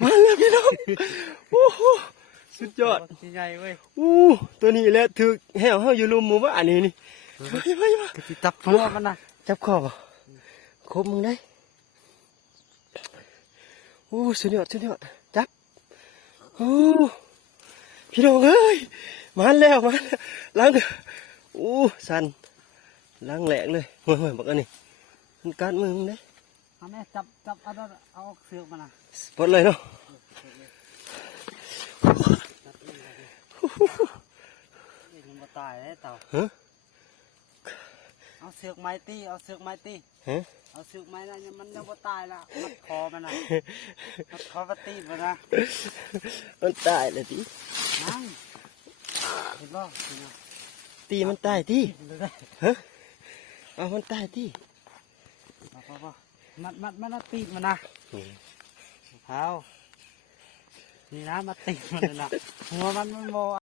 มาแล้วพี่น้องโอ้โหสุดยอดใหญ่เว้ยตัวนี้แหละถือแหวเฮาอยู่ลุมหมู่บ้านนี่ไปกระติจับหัวมันนะจับคอบ่ครบมึงได้สุดยอดจับพี่น้องเอ้ยมาแล้วล้างสั่นล้างแหลกเลยเฮ้ยบอกอันนี้มันกัดมือมึงได้เอาแม่จับเอาเสือกมันนะปลดเลยเนาะมันมาตายไอ้เต่าเอาเสือกไม้ตีเอาเสือกไม้นะมันยังมาตายละมัดคอมันนะมัดคอปตีมันนะมันตายเลยทีนั่งเห็นบ่ตีมันตายที่เอามันตายที่มันตีมันนะเอานี่นะมาตีมันนะหัวมันโม